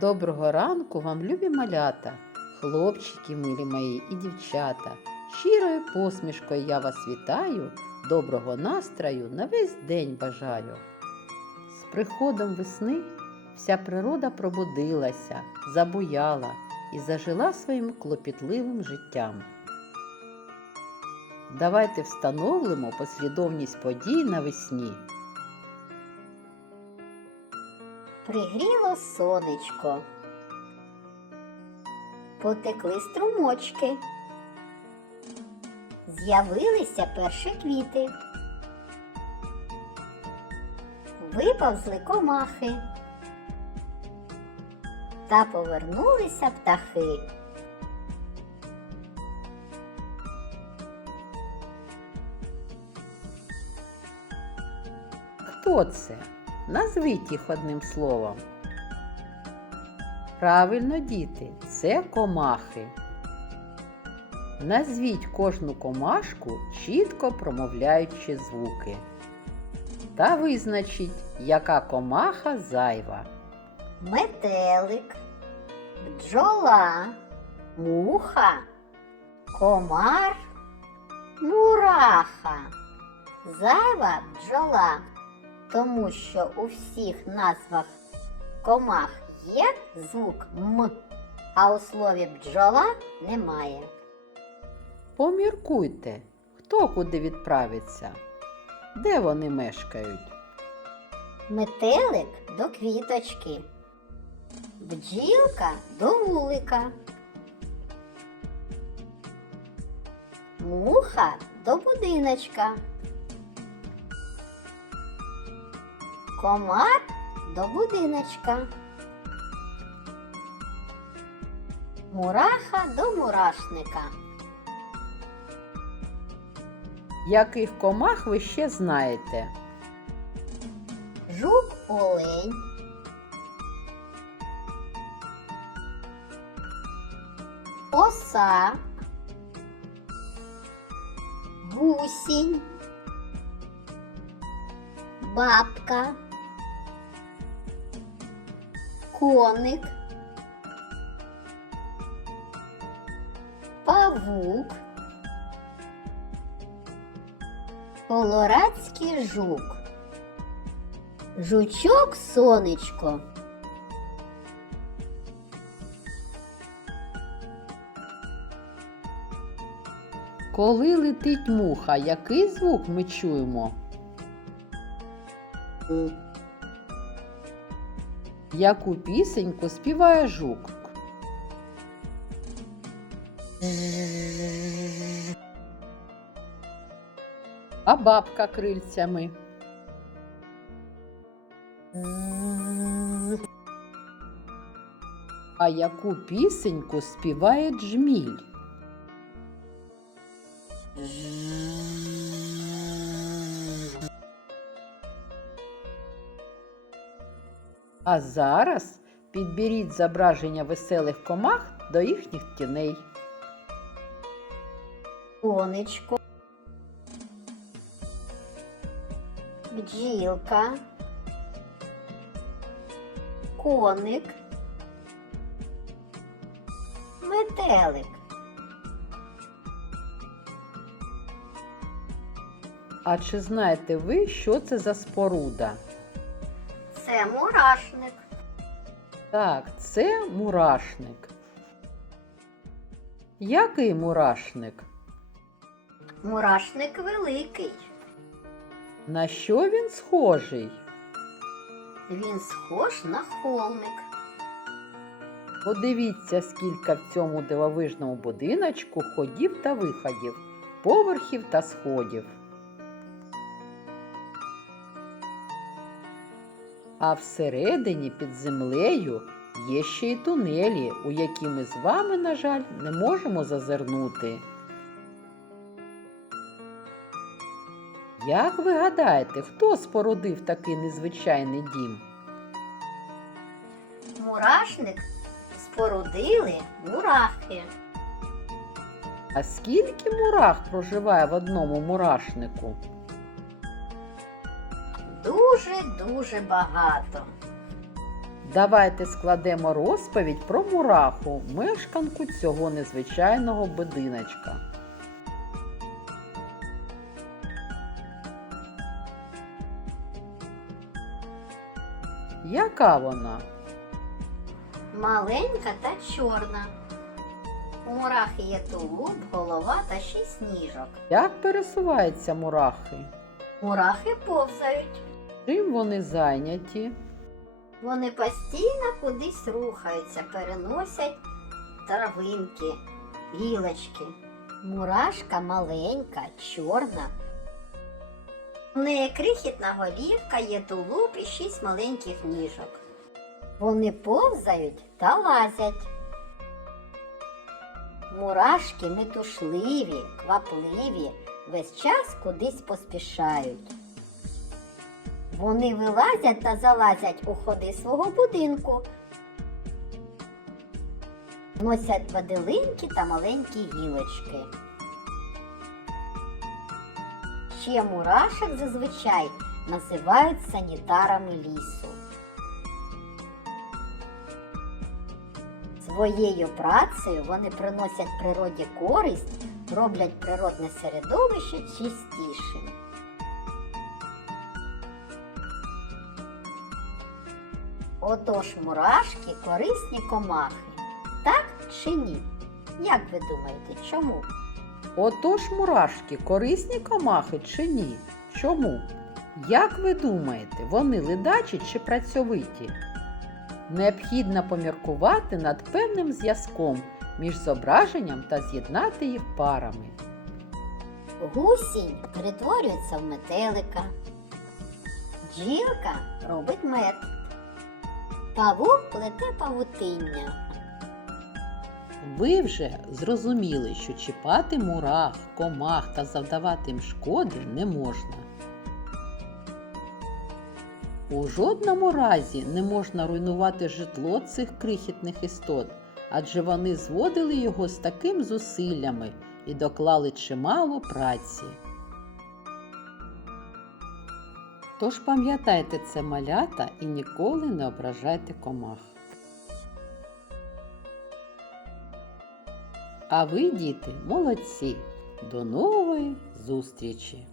Доброго ранку вам, любі малята, хлопчики милі мої і дівчата. Щирою посмішкою я вас вітаю, доброго настрою на весь день бажаю. З приходом весни вся природа пробудилася, забуяла і зажила своїм клопітливим життям. Давайте встановимо послідовність подій навесні. Пригріло сонечко. Потекли струмочки. З'явилися перші квіти. Виповзли комахи. Та повернулися птахи. Хто це? Назвіть їх одним словом. Правильно, діти, це комахи. Назвіть кожну комашку, чітко промовляючи звуки. Та визначіть, яка комаха зайва. Метелик, бджола, муха, комар, мураха, зайва бджола, тому що у всіх назвах комах є звук М, а у слові бджола немає. Поміркуйте, хто куди відправиться, де вони мешкають. Метелик до квіточки, бджілка до вулика, муха до будиночка, комар до будиночка, мураха до мурашника. Яких комах ви ще знаєте? Жук олень. Оса. Гусінь. Бабка. Коник. Павук. Колорадський жук. Жучок сонечко. Коли летить муха, який звук ми чуємо? Яку пісеньку співає жук? А бабка крильцями. А яку пісеньку співає джміль? А зараз підберіть зображення веселих комах до їхніх тіней. Сонечко. Бджілка. Коник. Метелик. А чи знаєте ви, що це за споруда? Це мурашник. Так, це мурашник. Який мурашник? Мурашник великий. На що він схожий? Він схож на холмик. Подивіться, скільки в цьому дивовижному будиночку ходів та виходів, поверхів та сходів. А всередині під землею є ще й тунелі, у які ми з вами, на жаль, не можемо зазирнути. Як ви гадаєте, хто спорудив такий незвичайний дім? Мурашник спорудили мурахи. А скільки мурах проживає в одному мурашнику? Дуже-дуже багато. Давайте складемо розповідь про мураху, мешканку цього незвичайного будиночка. Яка вона? Маленька та чорна. У мурахи є тулуб, голова та шість ніжок. Як пересуваються мурахи? Мурахи повзають. Чим вони зайняті? Вони постійно кудись рухаються, переносять травинки, гілочки. Мурашка маленька, чорна. У неї крихітна голівка, є тулуб і шість маленьких ніжок. Вони повзають та лазять. Мурашки метушливі, квапливі, весь час кудись поспішають. Вони вилазять та залазять у ходи свого будинку. Носять воделинки та маленькі гілочки. Ще мурашок зазвичай називають санітарами лісу. Своєю працею вони приносять природі користь, роблять природне середовище чистішим. Отож мурашки корисні комахи. Так чи ні? Як ви думаєте, чому? Отож, мурашки корисні комахи чи ні? Чому? Як ви думаєте, вони ледачі чи працьовиті? Необхідно поміркувати над певним зв'язком між зображенням та з'єднати їх парами. Гусінь перетворюється в метелика. Джілка робить мед. Павук плете павутиння. Ви вже зрозуміли, що чіпати мурах, комах та завдавати їм шкоди не можна. У жодному разі не можна руйнувати житло цих крихітних істот, адже вони зводили його з таким зусиллями і доклали чимало праці. Тож пам'ятайте це малята і ніколи не ображайте комах. А ви, діти, молодці! До нової зустрічі!